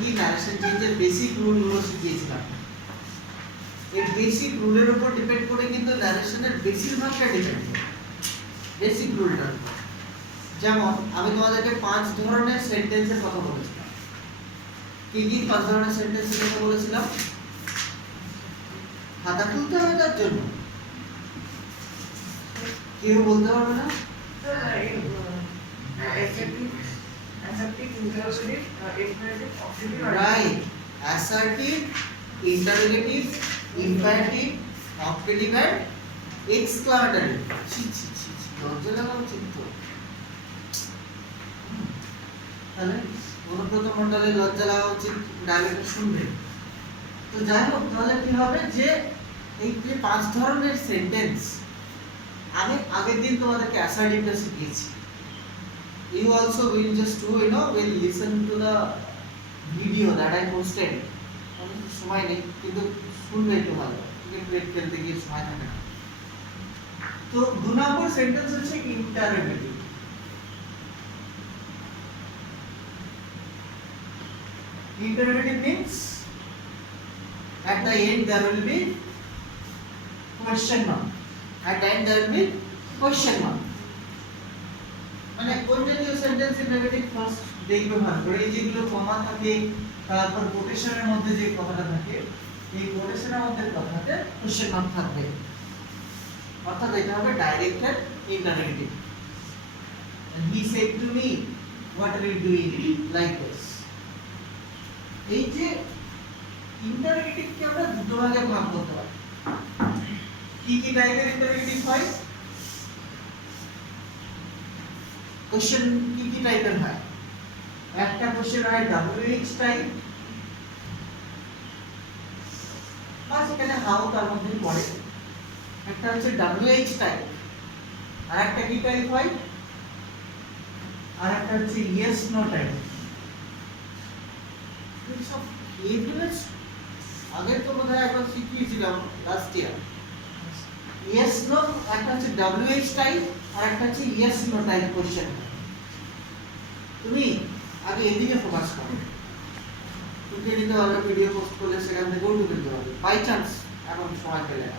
কি ন্যারেশন চেঞ্জের বেসিক রুলগুলো শিখিয়েছিলাম। এই বেসিক রুলের উপর ডিপেন্ড করে কিন্তু ন্যারেশনের বেশিরভাগটা ডিপেন্ড করে বেসিক রুলটা। যেমন আমি তোমাদেরকে 5 ধরনের সেন্টেন্সের কথা বলেছিলাম। কি কি 5 ধরনের সেন্টেন্সের কথা বলেছিলাম? খাতা খুলতে হবে তার জন্য? কেউ বলতে পারবে না? Right. Assertive, interrogative, imperative, optative and exclamatory. লজ্জা লাগা উচিত তো। তাহলে অনুপ্রথম মণ্ডলে লজ্জা লাগা উচিত, ডায়লগটা শুনবে। তো যাই হোক, তাহলে কি হবে যে এই যে 5 ধরনের সেন্টেন্স আমি আগের দিন তোমাদেরকে অ্যাসার্টিভটা শিখিয়েছি। You also will just will listen to the video that I posted. সময় নেই কিন্তু শুনবে একটু ভালো, ক্রিকেট খেলতে গিয়ে সময় থাকে না। তো 2 নম্বর সেন্টেন্স হচ্ছে interrogative. Interrogative means at the end there will be question mark. At the end there will be question mark. মানে কোন জাতীয় সেন্টেন্স ইন্টারোগেটিভ ফার্স্ট দেখবে ভালো করে। এই যেগুলো কমা থাকে, তারপর কোটেশনের মধ্যে যে কথাটা থাকে, এই কোটেশনের মধ্যে কথাতে কোশ্চেন মার্ক থাকবে। অর্থাৎ এটা হবে directed interrogative. He said to me, what are you doing like this? এই যে ইন্টারোগেটিভকে আমরা দুটো ভাগে ভাগ করতে পারি। কি কি টাইপের ইন্টারোগেটিভ হয়? কোশ্চেন কি কি টাইপের হয়? একটা কোশ্চেন হয় WH টাইপ, বা সেখানে হাউ তার মধ্যে পড়ে। একটা হচ্ছে WH টাইপ, আর একটা কি টাইপ হয়? আর একটা হচ্ছে ইয়েস নো টাইপ। সব এগুলো আগে তো বোধহয় একবার শিখিয়েছিলাম লাস্ট ইয়ার। ইয়েস নো একটা হচ্ছে WH টাইপ, আর একটা হচ্ছে ইয়েস নো টাইপ কোশ্চেন। তুমি আগে এদিকে ফোকাস করো, তুমি নিতে পারবে ভিডিও পোস্ট করলে সেখান থেকে উঠে দিতে পারবে বাই চান্স এখন সময় পেলে না।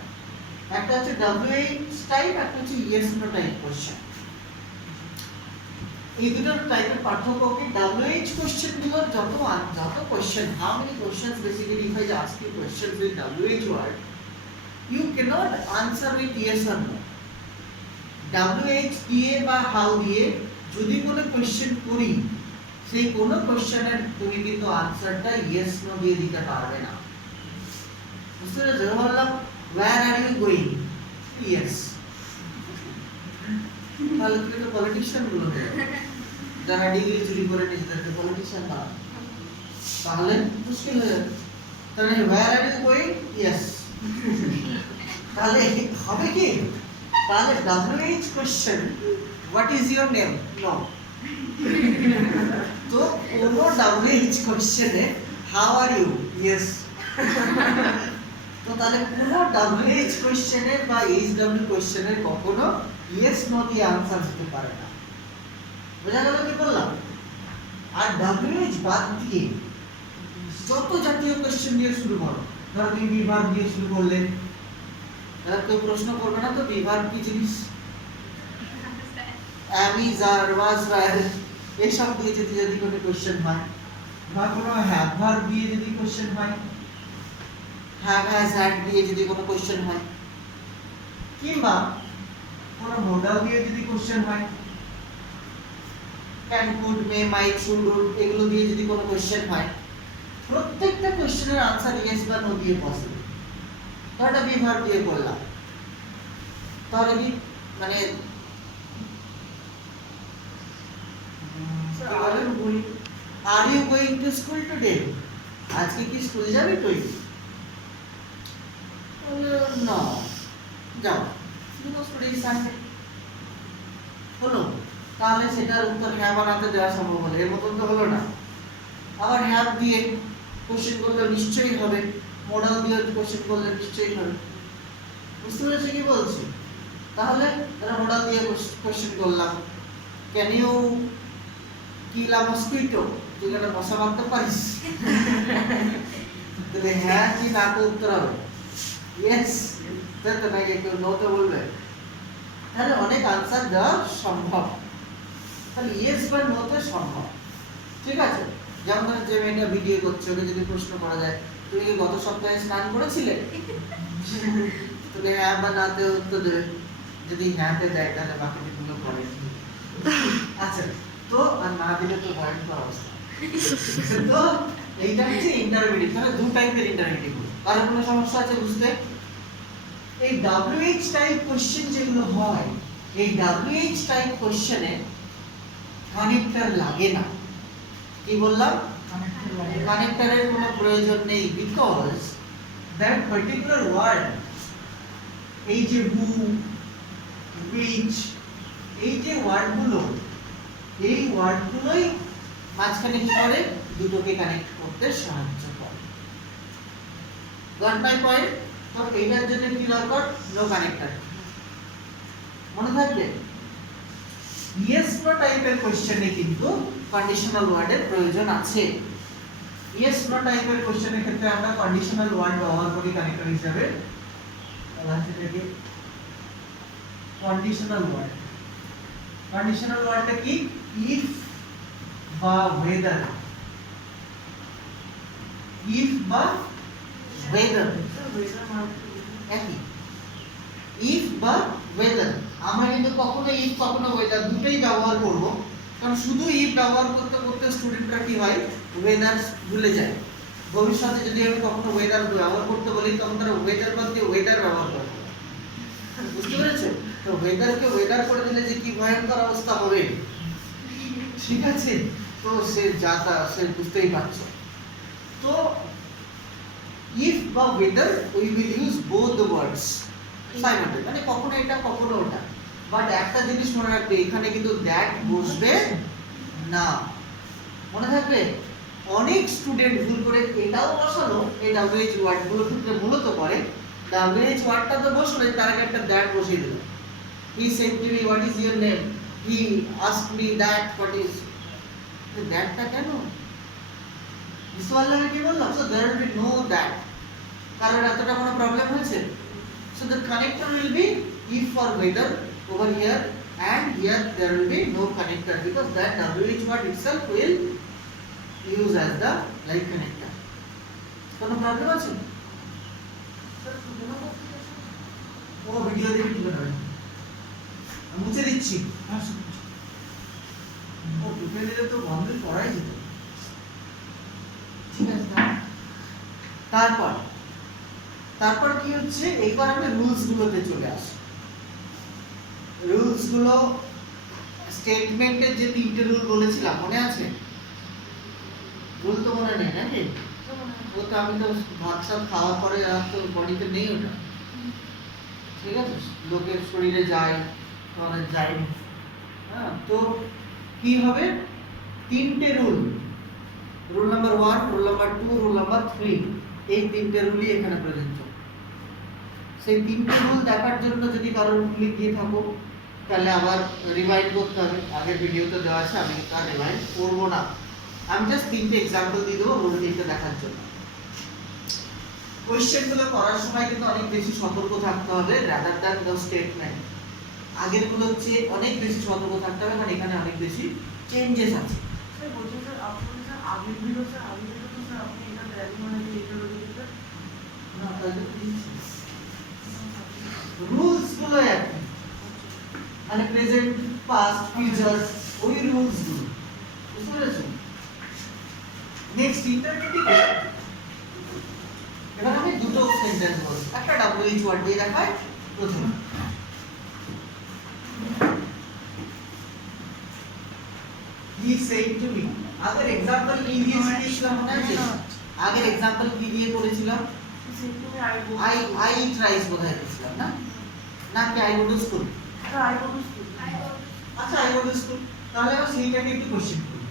একটা হচ্ছে WH টাইপ, একটা হচ্ছে ইয়েস নো টাইপ কোশ্চেন। এই দুটো টাইপের পার্থক্য কি? WH কোশ্চেন গুলোর যত question, how many questions basically if I ask you questions with WH word, you cannot answer with yes or no. WH দিয়ে বা হাউ দিয়ে যদি কোনো কোশ্চেন করি, সেই কোনো কোশ্চেনের তুমি কিন্তু আনসারটা ইয়েস নো দিয়ে দিতে পারবে না। বুঝতে পেরেছো? বললাম where are you going? Yes. তাহলে তুমি তো পলিটিশিয়ান গুলো হয়ে যাবে, যারা ডিগ্রি চুরি করে নিজেদেরকে পলিটিশিয়ান বানায়, তাহলে মুশকিল হয়ে যাবে। তাহলে where are you going? Yes. তাহলে হবে কি? তাহলে WH question what is your name? No. তো কোনো WH কোশ্চেনে how are you? Yes. তো তাহলে কোনো WH কোশ্চেনের বা HW কোশ্চেনের কখনো yes no দিয়ে আনসার দিতে পারে না। বোঝা গেল কি বললাম? আর WH বাদ দিয়ে যত জাতীয় কোশ্চেন দিয়ে শুরু করো, ধরো তুমি বিভার্ব দিয়ে শুরু করলে, তাহলে কেউ প্রশ্ন করবে না তো বিভার্ব কি জিনিস, am is are was were এইসব দিয়ে যদি কোনো কোশ্চেন হয়, বা কোনো হ্যাভ ভার্ব দিয়ে যদি কোশ্চেন হয়, have has had দিয়ে যদি কোনো কোশ্চেন হয়, কিংবা কোনো মডাল দিয়ে যদি কোশ্চেন হয়, can could may might should would এগুলো দিয়ে যদি কোনো কোশ্চেন হয়, প্রত্যেকটা কোশ্চেনের আনসার ইয়েস বা নো দিয়ে পসিবল। ধরো বিভার্ব দিয়ে করলাম, তাহলে কি মানে are you going to school today? আজকে কি স্কুল যাবে তুই? No. যাও, because today is Sunday. হলো, তাহলে সেটার উত্তর হ্যাঁ বানাতে দেওয়া সম্ভব হলো, এর মতন তো হলো না। আবার হ্যাভ দিয়ে কোশ্চেন করলে নিশ্চয়ই হবে, মডেল দিয়ে কোশ্চেন করলে নিশ্চয়ই হবে। বুঝতে পেরেছো কি বলছি? তাহলে তারা মডেল দিয়ে কোশ্চেন করলাম, can you kill a mosquito? তুই একটা মশা মারতে পারিস? তাহলে হ্যাঁ কি না তো উত্তর হবে ইয়েস, তাই তো নাকি কেউ নোতে বলবে? তাহলে অনেক আনসার দেওয়া সম্ভব, তাহলে ইয়েস বা নোতে সম্ভব। ঠিক আছে, যেমন ধরো যে মেয়েটা ভিডিও করছে ওকে যদি প্রশ্ন করা যায় তুমি কি গত সপ্তাহে স্নান করেছিলে, তাহলে হ্যাঁ বা নাতে উত্তর দেবে। যদি হ্যাঁতে দেয় তাহলে বাকিগুলো করে। আচ্ছা, তো আর না দিলে তো ভয়ঙ্কর অবস্থা। তো এইটা হচ্ছে ইন্টারমিডিয়েট, তাহলে দু টাইপের ইন্টারমিডিয়েট। আর কোনো সমস্যা আছে বুঝতে? এই WH টাইপ কোশ্চেন যেগুলো হয়, এই WH টাইপ কোশ্চেনে কানেক্টর লাগে না। কি বললাম? কানেক্টরের কোনো প্রয়োজন নেই, বিকজ দ্যাট পার্টিকুলার ওয়ার্ড, এই যে হু, which, এই যে ওয়ার্ডগুলো, এই ওয়ার্ডগুলোই মাঝখানে কি করে দুটোকে কানেক্ট করতে সাহায্য করে। Got my point? তো এইটার জন্য কি দরকার? No connector. মনে থাকবে ইয়েস নো টাইপের কোশ্চেনে কিন্তু কন্ডিশনাল ওয়ার্ডের প্রয়োজন আছে। ইয়েস নো টাইপের কোশ্চেনের ক্ষেত্রে আমরা কন্ডিশনাল ওয়ার্ড ব্যবহার করি কানেক্টর হিসেবে। সেটাকে কন্ডিশনাল ওয়ার্ড। কন্ডিশনাল ওয়ার্ডটা কি? ইফ বা ওয়েদার। ইফ বা ওয়েদার একই। ইফ বা ওয়েদার, আমরা কিন্তু কখনো ইফ কখনো ওয়েদার দুটোই ব্যবহার করব, কারণ শুধু ইফ ব্যবহার করতে করতে স্টুডেন্টরা কি হয় ওয়েদার ভুলে যায়। ভবিষ্যতে যদি আমি কখনো ওয়েদার ব্যবহার করতে বলি তখন তারা ওয়েদার বাদ দিয়ে ওয়েদার ব্যবহার করবে। বুঝতে পেরেছো? তো ওয়েদারকে ওয়েদার করে দিলে যে কি ভয়ঙ্কর অবস্থা হবে, ঠিক আছে? তো সে যাতা সে বুঝতেই পারছো। তো ইফ বা weather we will use both the words simultaneously, মানে কখনো এটা কখনো ওটা। বাট একটা জিনিস মনে রাখবে, এখানে কিন্তু দ্যাট বসবে না। মনে থাকবে অনেক স্টুডেন্ট ভুল করে এটাও বসালো, এই WH ওয়ার্ডগুলো ক্ষেত্রে মূলত করে WH ওয়ার্ডটা তো বসলো, তার আগে একটা দ্যাট বসিয়ে দিল। He said to me, what is your name? He asked me that, what is দ্যাটটা কেন? বিসওয়াল্লাহ কি বললাম? So there will be no that, কারণ এতটা কোনো প্রবলেম হয়েছে। So the connector will be if for weather over here, and here there will be no connector because that WH word itself will use as the like connector. কোনো problem আছে? ও video দেখে তুলে নেবে, মুছে দিচ্ছি। ও টুকে দিলে তো বন্ধ করাই যেত। ঠিক আছে, তারপর কি হচ্ছে, এইবার আমরা রুলস গুলোতে চলে আসি। রুলস গুলো স্টেটমেন্টের যে তিনটে রুল বলেছিলাম মনে আছে? রুল তো মনে নেই নাকি? ও তো আমি তো ভাত টাত খাওয়ার পরে আর তো বডিতে নেই ওটা। ঠিক আছে, লোকের শরীরে যায় তোমার যায়নি। হ্যাঁ, তো কি হবে? তিনটে rule, rule number 1, rule number 2, rule number 3, এই তিনটে রুলই এখানে প্রযোজ্য। সেই তিনটে রুল দেখার জন্য যদি কারোর ভুলে গিয়ে থাকো তাহলে আবার রিভাইন্ড করতে হবে। আগের ভিডিওতে দেওয়া আছে, আমি তা রিভাইন্ড করব না। আমি জাস্ট তিনটে এক্সাম্পল দিয়ে দেবো রুল তিনটে দেখার জন্য। কোয়েশ্চেনগুলো করার সময় কিন্তু অনেক বেশি সতর্ক থাকতে হবে রাদার দ্যান দ্য স্টেটমেন্ট। আগের গুলো হচ্ছে অনেক বেশি সতর্ক থাকতে হবে, কারণ এখানে অনেক বেশি চেঞ্জেস আছে। স্যার বলছি স্যার আপনি স্যার আগের ভিডিও তো স্যার আপনি এটা দেন মানে এটা রয়েছে না তাহলে রুলস গুলো একই, মানে প্রেজেন্ট পাস্ট ফিউচার ওই রুলস গুলো। বুঝতে পেরেছো? নেক্সট ইন্টারমিডিয়েটে এবার আমি দুটো সেন্টেন্স বলবো, একটা WH ওয়ার্ড দিয়ে দেখাই। প্রথমে he said to me, আগের एग्जांपल কি দিয়ে শিখিয়েছিলাম মনে আছে? আগের एग्जांपल কি দিয়ে করেছিলাম? I eat rice বোধহয় দিয়েছিলাম না? নাকি I go to school? I go to school. আচ্ছা I go to school, তাহলে আমরা সেইটাকে একটু কোশ্চেন করি।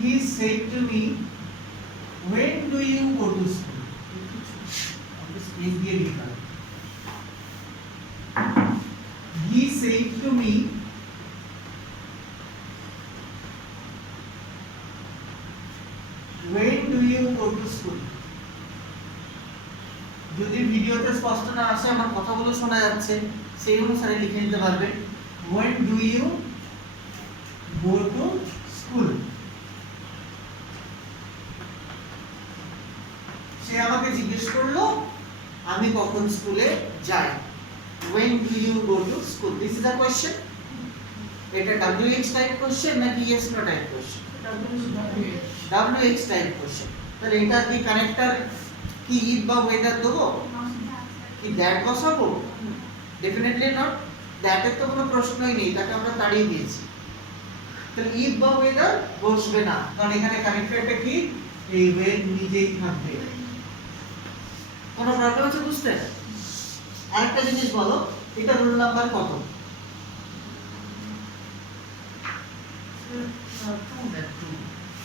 He said to me, when do you go to school? Space দিয়ে লিখলাম। He said to me, when do you go to school? যদি ভিডিওতে স্পষ্ট না আসে আমার কথাগুলো শোনা যাচ্ছে সেই অনুসারে লিখে নিতে পারবেন when do you go to school? সে আমাকে জিজ্ঞেস করলো আমি কখন স্কুলে যাই when do you go to school? This is a question. এটা WH টাইপ কোশ্চেন নাকি yes no type question? WH type question. তাহলে এটা কি কানেক্টর কি ইফ বা ওয়েদার দেবো কি দ্যাট বসাবো? Definitely not. দ্যাটের তো কোনো প্রশ্নই নেই, তাকে আমরা তাড়িয়ে দিয়েছি। তাহলে ইফ বা ওয়েদার বসবে না, কারণ এখানে কানেক্টরটা কি এই ওয়েন নিজেই থাকবে। কোনো প্রবলেম আছে বুঝতে? আরেকটা জিনিস বলো, এটা রুল নাম্বার কত?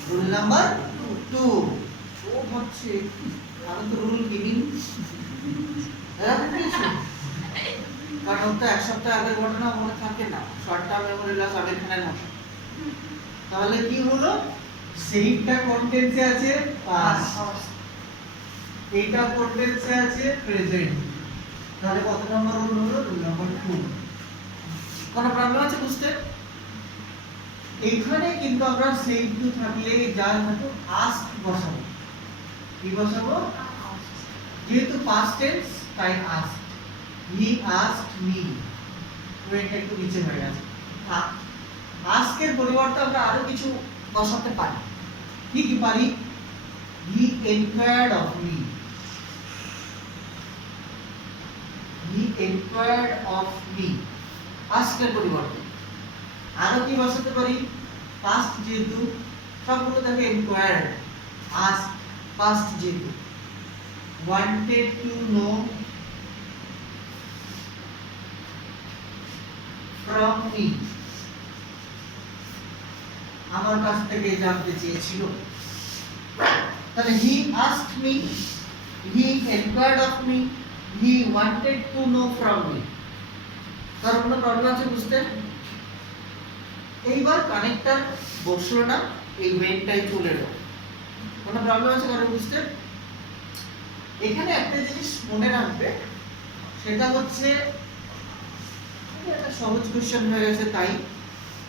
Rule number 2। ও হচ্ছে আমি তো রুল গিভিং কারণ তো এক সপ্তাহ আগের ঘটনা মনে থাকে না, শর্ট টার্ম মেমোরি লস আগের খানের মতো। তাহলে কি হলো, সেইটা কন্টেন্সে আছে পাস্ট, এইটা কন্টেন্সে আছে প্রেজেন্ট। তাহলে কত নম্বর রুল হলো? Rule number 2। কোনো প্রবলেম আছে বুঝতে? এইখানে কিন্তু আমরা সেভ টু থাকলে যার মতো আস্ক বসাবো। কি বসাবো? যেহেতু পাস্ট টেন্স তাই আস্ক। হি আস্কড মি, ওয়েটা একটু নিচে হয়ে গেছে। আস্কের পরিবর্তে আমরা আরো কিছু বসাতে পারি। কি কি পারি? He enquired of me, he enquired of me, আস্কের পরিবর্তে। আরো কি বসাতে পারি? পাস্ট যেহেতু সবগুলো থাকে এনকোয়ার্ড, আস্ক পাস্ট যেহেতু। wanted to know from me, আমার কাছ থেকে জানতে চেয়েছিল। তাহলে he asked me, he inquired of me, he wanted to know from me। তার কোনো প্রবলেম আছে বুঝতে? এইবার কানেক্টর বসলো না, এই ওয়েনটাই চলে এলো। কোনো প্রবলেম আছে কারো বুঝতে? এখানে একটা জিনিস মনে রাখবে, সেটা হচ্ছে একটা সহজ কোশ্চেন হয়ে গেছে তাই,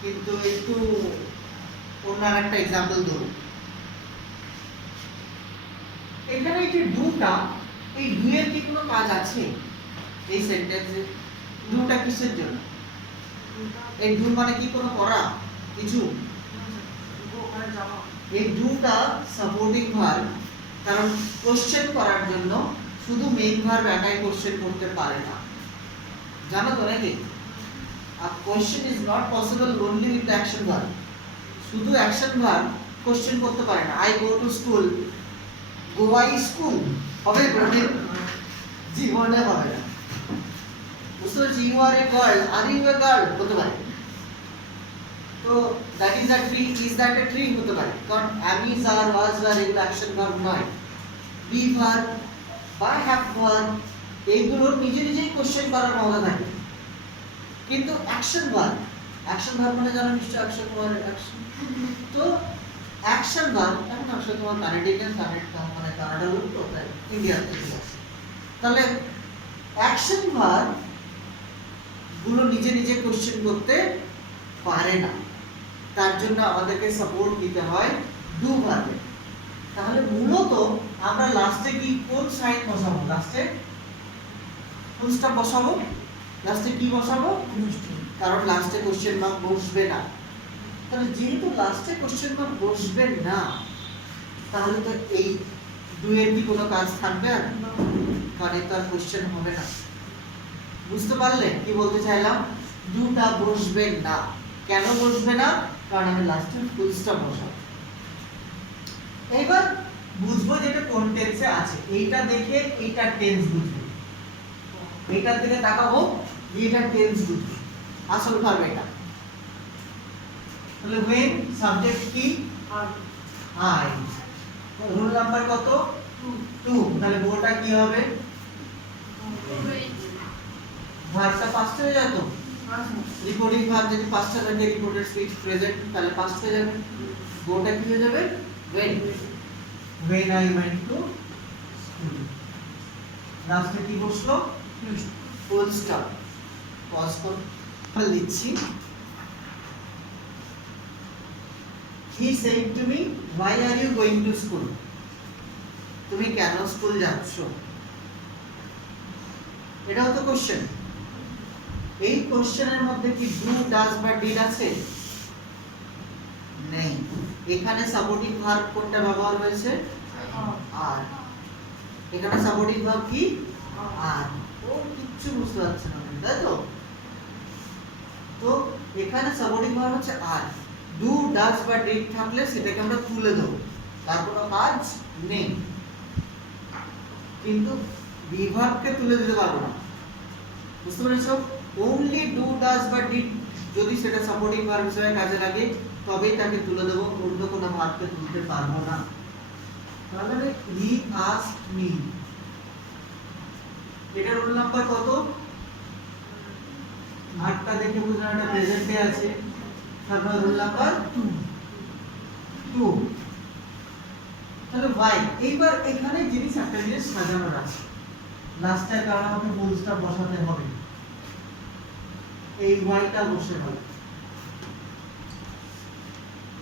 কিন্তু একটু অন্য একটা এক্সাম্পল দেবো। এখানে এই যে ডুটা, এই ডু এর কি কোনো কাজ আছে এই সেন্টেন্সে? ডুটা কিসের জন্য? এই ডু মানে কি কোনো করা কিছু? এই ডুটা সাপোর্টিং ভার্ব, কারণ কোশ্চেন করার জন্য শুধু মেইন ভার্ব একাই কোশ্চেন করতে পারে না, জানো তো নাকি? A question is not possible only with the action verb. শুধু অ্যাকশন ভার্ব কোশ্চেন করতে পারে না। I go to school, go I school হবে প্রবলেম? জীবনে হবে না। বুঝতে পারছি? You are a girl, are you a girl হতে পারে। তো that is a tree, is that a tree হতে পারে, কারণ am is are was were এগুলো অ্যাকশন ভার্ব নয়। be verb বা have verb এইগুলো নিজে নিজেই কোশ্চেন করার মজা থাকে, কিন্তু অ্যাকশন ভার্ব, অ্যাকশন ভার্ব মানে জানো নিশ্চয় অ্যাকশন ভার্ব অ্যাকশন। তো অ্যাকশন ভার্ব এখন আসলে তোমার কানাডিয়ান মানে কানাডা লোক তো তাই ইন্ডিয়াতে আছে। তাহলে অ্যাকশন ভার্ব গুলো নিজে নিজে কোশ্চেন করতে পারে না, তার জন্য আমাদেরকে সাপোর্ট দিতে হয় ডু ভার্বে। তাহলে মূলত আমরা লাস্টে কি কোন সাইন বসাবো? লাস্টে ফুল স্টপ বসাবো। লাস্টে কি বসাবো? কারণ লাস্টে কোশ্চেন মার্ক বসবে না। তাহলে যেহেতু লাস্টে কোশ্চেন মার্ক বসবে না, তাহলে তো এই ডু এর কি কোনো কাজ থাকবে? আর কারণ তো আর কোশ্চেন হবে না। বুঝতে পারলে কি বলতে চাইলাম? ডুটা বসবে না। কেন বসবে না? কারণ আমি লাস্টে ফুল স্টপ বসাবো। এবার বুঝবো যেটা কোন টেন্সে আছে, এইটা দেখে এইটা টেন্স বুঝবো, এইটার দিকে তাকাবো, এইটা টেন্স বুঝবো, আসল ভার্ব এটা। তাহলে when সাবজেক্ট কি? I, রুল নাম্বার কত? 2। তাহলে বোটা কি হবে? ভার্বটা পাস্ট হয়ে যায় তো, রিপোর্টিং ভার্ব যদি পাস্ট থাকে রিপোর্টেড স্পিচ প্রেজেন্ট, তাহলে পাস্ট হয়ে যাবে। বোটা কি হয়ে যাবে? when। when I went to school. লাস্টে কি বসলো? Full stop. পজ করে লিখছি। He said to me, why are you going to school? তুমি কেন স্কুল যাচ্ছ? এটাও তো কোশ্চেন। এই কোশ্চেনের মধ্যে কি ডু, ডাজ বা ডিড আছে? নেই। এখানে সাপোর্টিং ভার্ব কোনটা ব্যবহার হয়েছে? আর। এখানে সাপোর্টিং ভার্ব কি? আর। ও কিচ্ছু বুঝতে পারছে না, তাই তো? তো এখানে সাপোর্টিং ভার্ব হচ্ছে আর। ডু, ডাজ বা ডিড থাকলে সেটাকে আমরা তুলে দেব, তার কোনো কাজ নেই। কিন্তু বিভাগকে তুলে দিতে পারবো না, বুঝতে পেরেছো? অনলি ডু, ডাজ বা ডিড যদি সেটা সাপোর্টিং ভার্ব হিসেবে কাজে লাগে তবেই তাকে তুলে দেবো, অন্য কোনো ভার্বকে তুলতে পারবো না। তাহলে হি আস্কড মি, এটা রোল নাম্বার কত? 8টা দেখে বুঝলাম এটা প্রেজেন্টে আছে, তারপর রোল নাম্বার 2। তাহলে ওয়াই। এইবার এখানে জিনিস একটা জিনিস সাজানোর আছে, লাস্টের কারণে আমাকে ফুল স্টপ বসাতে হবে, এই ওয়াইটা বসে হবে।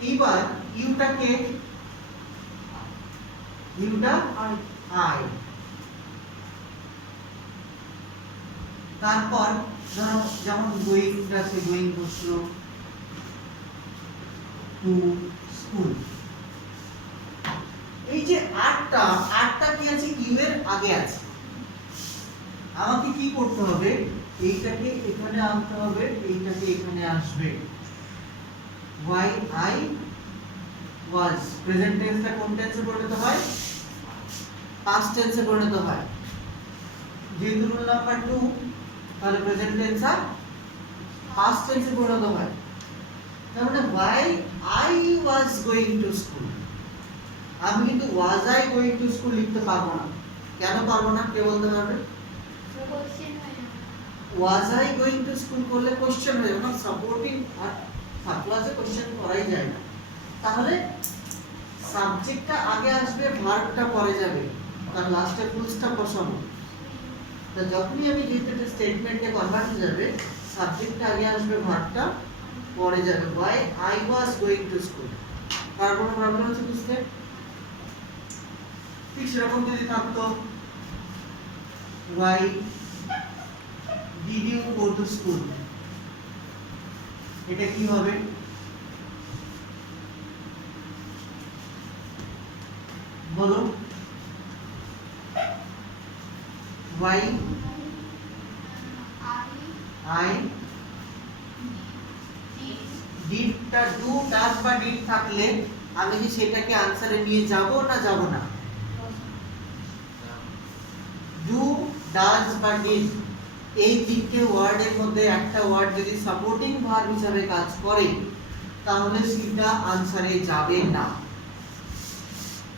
এইবার ইউটা আই, তারপর ধরো যেমন গোয়িং আছে, গোয়িং বসলো টু স্কুল। এই যে আটটা কি আছে? ইউ এর আগে আছে। আমাকে কি করতে হবে? এইটাকে এখানে আনতে হবে, এইটাকে এখানে আসবে। why I was, প্রেজেন্ট টেন্সটা কোন টেন্সে পরিণত হয়? পাস্ট টেন্সে পরিণত হয়। যেহেতু রুল নাম্বার 2, তাহলে প্রেজেন্ট টেন্সটা পাস্ট টেন্সে পরিণত হয়। তার মানে why I was going to school। আমি কিন্তু was I going to school লিখতে পারবো না। কেন পারবো না? কে বলতে পারবে? was I going to school করলে কোশ্চেন হয়ে যাবে, না সাপোর্টিং আর ক্লাসে কোশ্চেন করাই যায় না। তাহলে সাবজেক্টটা আগে আসবে, ভার্বটা পরে যাবে, তার লাস্টে ফুল স্টপ বসাবো। তো যখনই আমি যেহেতু একটা স্টেটমেন্টে কনভার্ট হয়ে যাবে, সাবজেক্টটা আগে আসবে, ভার্বটা পরে যাবে। why I was going to school। তার কোনো প্রবলেম আছে বুঝতে? ঠিক সেরকম যদি থাকতো why did you go to school, এটা কি হবে? বলো। why I did টা ডু, ডাজ বা ডিড থাকলে আমি কি সেটাকে আনসারে নিয়ে যাব না যাব না? ডু, ডাজ বা ডিড এই তিনটে ওয়ার্ডের মধ্যে একটা ওয়ার্ড যদি সাপোর্টিং ভার্ব হিসেবে কাজ করে তাহলে সেটা আনসারে যাবে না।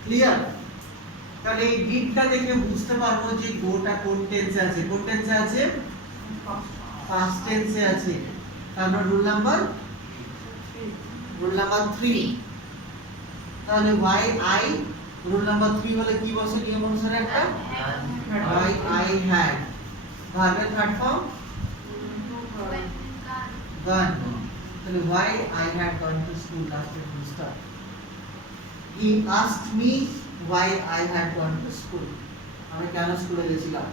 ক্লিয়ার? তাহলে এই ডিডটা দেখে বুঝতে পারবো যে গোটা কোন টেন্সে আছে। কোন টেন্সে আছে? পাস্ট টেন্সে আছে। তারপর রুল নাম্বার 3। তাহলে why I, রুল নাম্বার 3 হলে কি বসে নিয়ম অনুসারে? একটা why I had, ভার্বের থার্ড ফর্ম gone। তাহলে why I had gone to school, last full stop। He asked me why I had gone to school, আমি কেন স্কুলে গেছিলাম।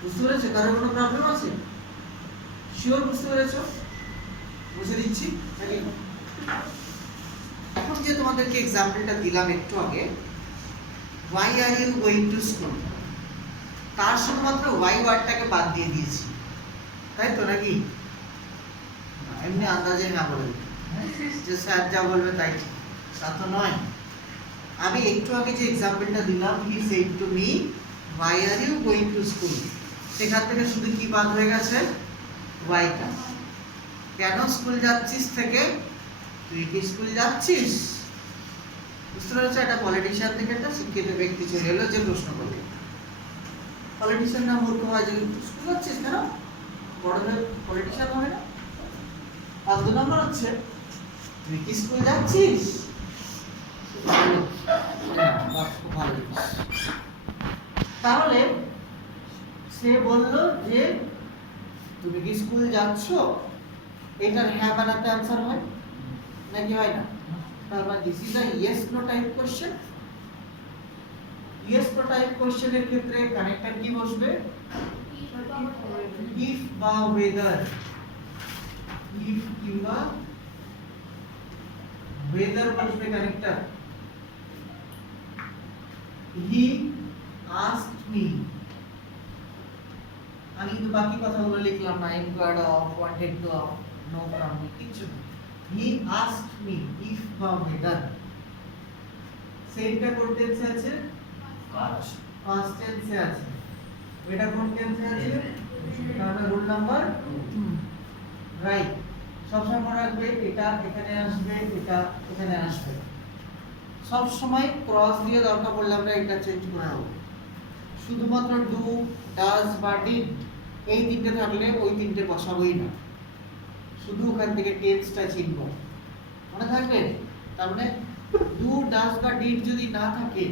বুঝতে পেরেছো? কারো কোনো প্রবলেম আছে? শিওর বুঝতে পেরেছো? বুঝে দিচ্ছি। এখন যে তোমাদেরকে এক্সাম্পলটা দিলাম একটু আগে, why are you going to school, তার শুধুমাত্র why ওয়ার্ডটাকে বাদ দিয়ে দিয়েছি, তাই তো নাকি? এমনি আন্দাজে না বলে যে স্যার যা বলবে তাই, তা তো নয়। আমি একটু আগে যে এক্সাম্পলটা দিলাম, he said to me why are you going to school, সেখান থেকে শুধু কি বাদ হয়ে গেছে? whyটা। কেন স্কুল যাচ্ছিস থেকে তুই কি স্কুল যাচ্ছিস। বুঝতে পেরেছো? একটা পলিটিশিয়ান থেকে একটা শিক্ষিত ব্যক্তি চলে এলো যে প্রশ্ন করবে। পলিটিশিয়ান না মূর্খ হয় যে স্কুল যাচ্ছিস কেন, বড় হয়ে পলিটিশিয়ান হবে না। আর 2 নম্বর হচ্ছে তুই কি স্কুল যাচ্ছিস। তাহলে সে বলল যে তুমি কি স্কুল যাচ্ছ, এটার হ্যাঁ বানাতে आंसर হয় নাকি হয় না? তারপর this is a yes no type question. Yes no type কোশ্চেনের ক্ষেত্রে কানেক্টর কি বসবে? ইফ বা ওয়েদার। ইফ কিংবা ওয়েদার বসবে কানেক্টর। হি আস্কড মি, আমি কিন্তু বাকি কথাগুলো লিখলাম না, inquired of, wanted to of, no from me, কিছু না। হি আস্কড মি, ইফ বা ওয়েদার। সেইটা কোন টেন্সে আছে? পাস্ট টেন্সে আছে। এটা কোন টেন্সে আছে? তাহলে রুল নাম্বার 2, রাইট। সবসময় মনে রাখবে এটা এখানে আসবে, এটা এখানে আসবে। সব সময় ক্রস দিয়ে দরকার পড়লে আমরা এটা চেঞ্জ করে নেব। শুধুমাত্র ডু, ডাজ বা ডিড এই তিনটে থাকলে ওই তিনটে বসাবোই না, শুধু ওখান থেকে টেন্সটা চিনব, মনে থাকবে? তার মানে ডু, ডাজ বা ডিড যদি না থাকে,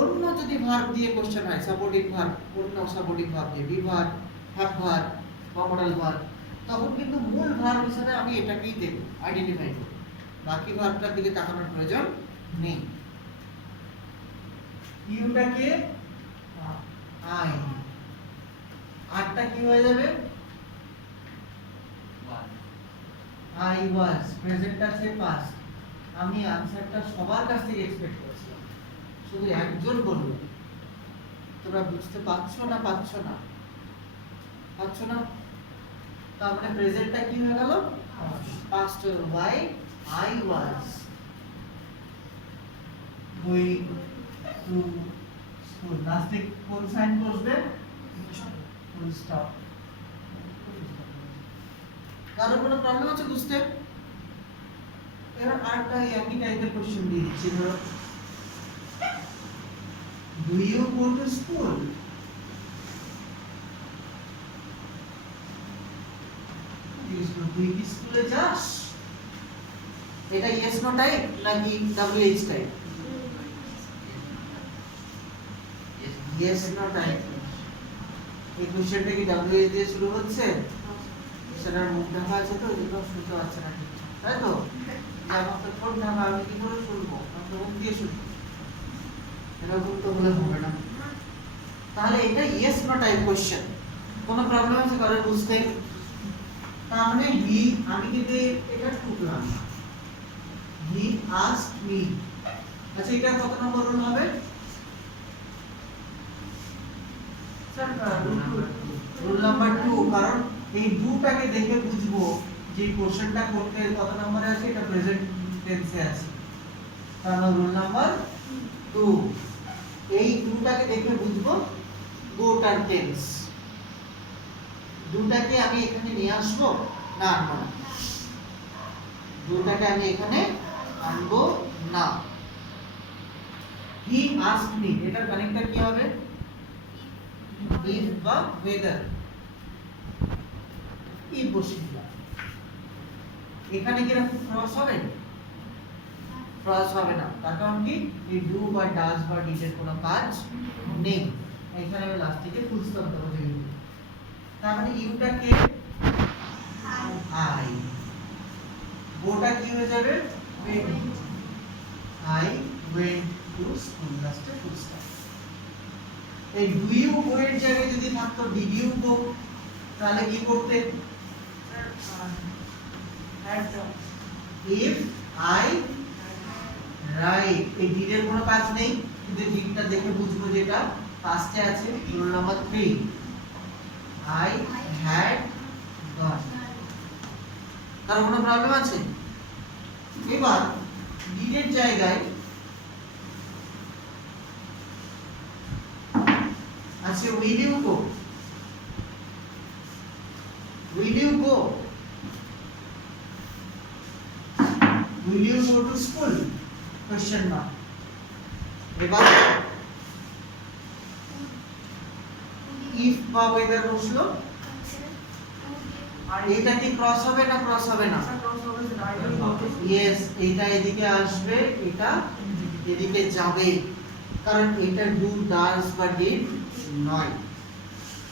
অন্য যদি ভার্ব দিয়ে কোশ্চেন হয়, সাপোর্টিং ভার্ব, অন্য সাপোর্টিং ভার্ব দিয়ে, বি ভার্ব, হ্যাভ ভার্ব বা মডেল ভার্ব, তখন কিন্তু মূল ভার্ব হিসেবে আমি এটাকেই দেব, আইডেন্টিফাই করব, বাকি ভার্বটার দিকে তাকানোর প্রয়োজন নেই। ইউটাকে আই, আরটা কি হয়ে যাবে? আই ওয়াজ, প্রেজেন্ট আছে পাস্ট। আমি আনসারটা সবার কাছ থেকে এক্সপেক্ট করেছিলাম, শুধু একজন বলল। তোমরা বুঝতে পারছো না? পাচ্ছো না? পাচ্ছো না? তার মানে প্রেজেন্টটা কি হয়ে গেল? Past. Why I was going to school. লাস্টে কোন সাইন বসবে? Full stop. কারো কোনো প্রবলেম আছে বুঝতে? এবার আরেকটা একই টাইপের কোশ্চেন দিয়ে দিচ্ছি। ধরো, do you go to school? তুই কি স্কুলে যাস? এটা ইয়েস নো টাইপ নাকি WH type? Yes no type. এই কোশ্চেনটা কি ডব্লিউএইচ দিয়ে শুরু হচ্ছে? সেটার মুখ ঢাকা আছে তো, এটা শুনতে পাচ্ছে না ঠিক, তাই তো? আমার তো ফোন ঢাকা, আমি কি করে শুনবো? আমি তো মুখ দিয়ে শুনবো, এরকম তো বলে হবে না। তাহলে এটা ইয়েস নো টাইপ কোশ্চেন। কোনো প্রবলেম আছে কারো বুঝতে? তার মানে হি, আমি কিন্তু এটা টুকলাম, হি আস্কড মি। আচ্ছা, এটা কত নম্বর রুল হবে? Rule number 2। কারণ এই ডুটাকে দেখে বুঝবো যে কোশ্চেনটা করতে কত নম্বরে আছে, এটা প্রেজেন্ট টেন্সে আছে। তাহলে রুল নাম্বার 2, এই ডুটাকে দেখে বুঝবো গোটার টেন্স। ডুটাকে আমি এখানে নিয়ে আসবো না, আনবো না? ডুটাকে আমি এখানে আনবো না। হি আস্কড মি, এটার কানেক্টর কি হবে? ইফ বা ওয়েদার। ইফ বসিয়ে দিলাম। এখানে কি এরকম ক্রস হবে? ক্রস হবে না। তার কারণ কি? এই ডু বা ডাজ বা ডিড এর কোনো কাজ নেই। এখানে আমি লাস্ট থেকে ফুল স্টপ দেবো। তার মানে ইউটাকে আই, গোটা কি হয়ে যাবে? আই ওয়েন্ট টু স্কুল, লাস্টে ফুল স্টপ। এই ডু ইউ গো এর জায়গায় যদি থাকতো ডিড ইউ গো, তাহলে কি করতে? ইফ আই রাইট, এই ডিড এর কোনো কাজ নেই, কিন্তু ডিডটা দেখে বুঝবো যেটা পাস্টে আছে। Rule number 3, I had got. তার কোনো প্রবলেম আছে? এবার ডিড এর জায়গায় আছে will you go. Will you go, will you go to school? Question mark. এবার ইফ বা ওয়েদার বসলো, আর এটা কি ক্রস হবে না ক্রস হবে না? ইয়েস, এটা এদিকে আসবে, এটা এদিকে যাবে। কারণ এটা ডু ডাজ বা ডিড নয়,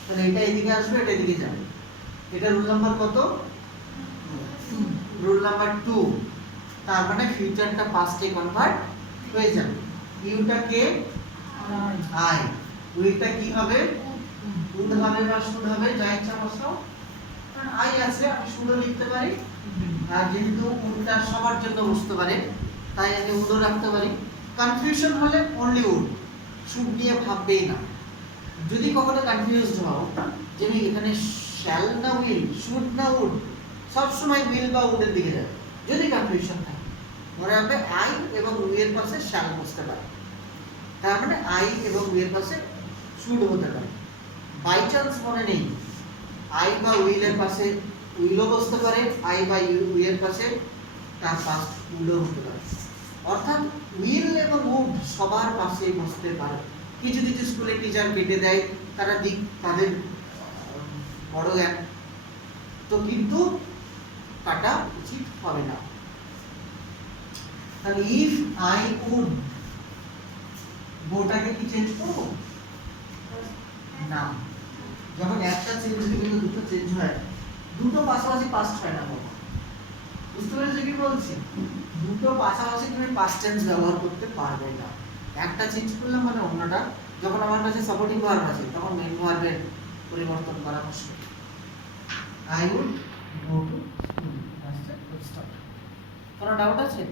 তাহলে এটা এদিকে আসবে, এটা এদিকে যাবে। এটা রুল নাম্বার কত? Rule number 2। তার মানে ফিউচারটা পাস্টে কনভার্ট হয়ে যাবে। ইউটা কে আই, উইলটা কি হবে? উড হবে বা শুড হবে, যা ইচ্ছা বসাও। কারণ আই আছে, আমি শুডও লিখতে পারি, আর যেহেতু উডটা সবার জন্য বসতে পারে তাই আমি উডও রাখতে পারি। কনফিউশন হলে অনলি উড, শুড নিয়ে ভাববেই না। যদি কখনো কনফিউজড হও যে এখানে শ্যাল না উইল, শুড না উড, সবসময় উইল বা উডের দিকে যাবে। যদি কনফিউশন থাকে মনে রাখবে আই এবং উইল পাশে শ্যাল বসতে পারে, তার মানে আই এবং উইল পাশে শুড হতে পারে। বাই চান্স মনে নেই, আই বা উইলের পাশে উইলও বসতে পারে, আই বা উইলের পাশে তার পাস্ট উইলও হতে পারে। অর্থাৎ উইল এবং উড সবার পাশে বসতে পারে। কিছু কিছু স্কুলে টিচার কেটে দেয়, তারা দিক তাদের বড় জ্ঞান, তো কিন্তু কাটা উচিত হবে না। তাহলে ইফ আই উড, গোটাকে কি চেঞ্জ করব না। যখন একটা চেঞ্জ হয়ে গেলে দুটো চেঞ্জ হয়, দুটো পাশাপাশি পাস্ট হয় না বাবা। বুঝতে পেরেছো কি বলছি? দুটো পাশাপাশি তুমি পাস্ট টেন্স ব্যবহার করতে পারবে না। একটা চেঞ্জ করলাম মানে অন্যটা। যখন আমার কাছে সাপোর্টিং ভার্ব আছে তখন মেইন ভার্বের পরিবর্তন করা মুশকিল। I would go to school. কোনো ডাউট আছে?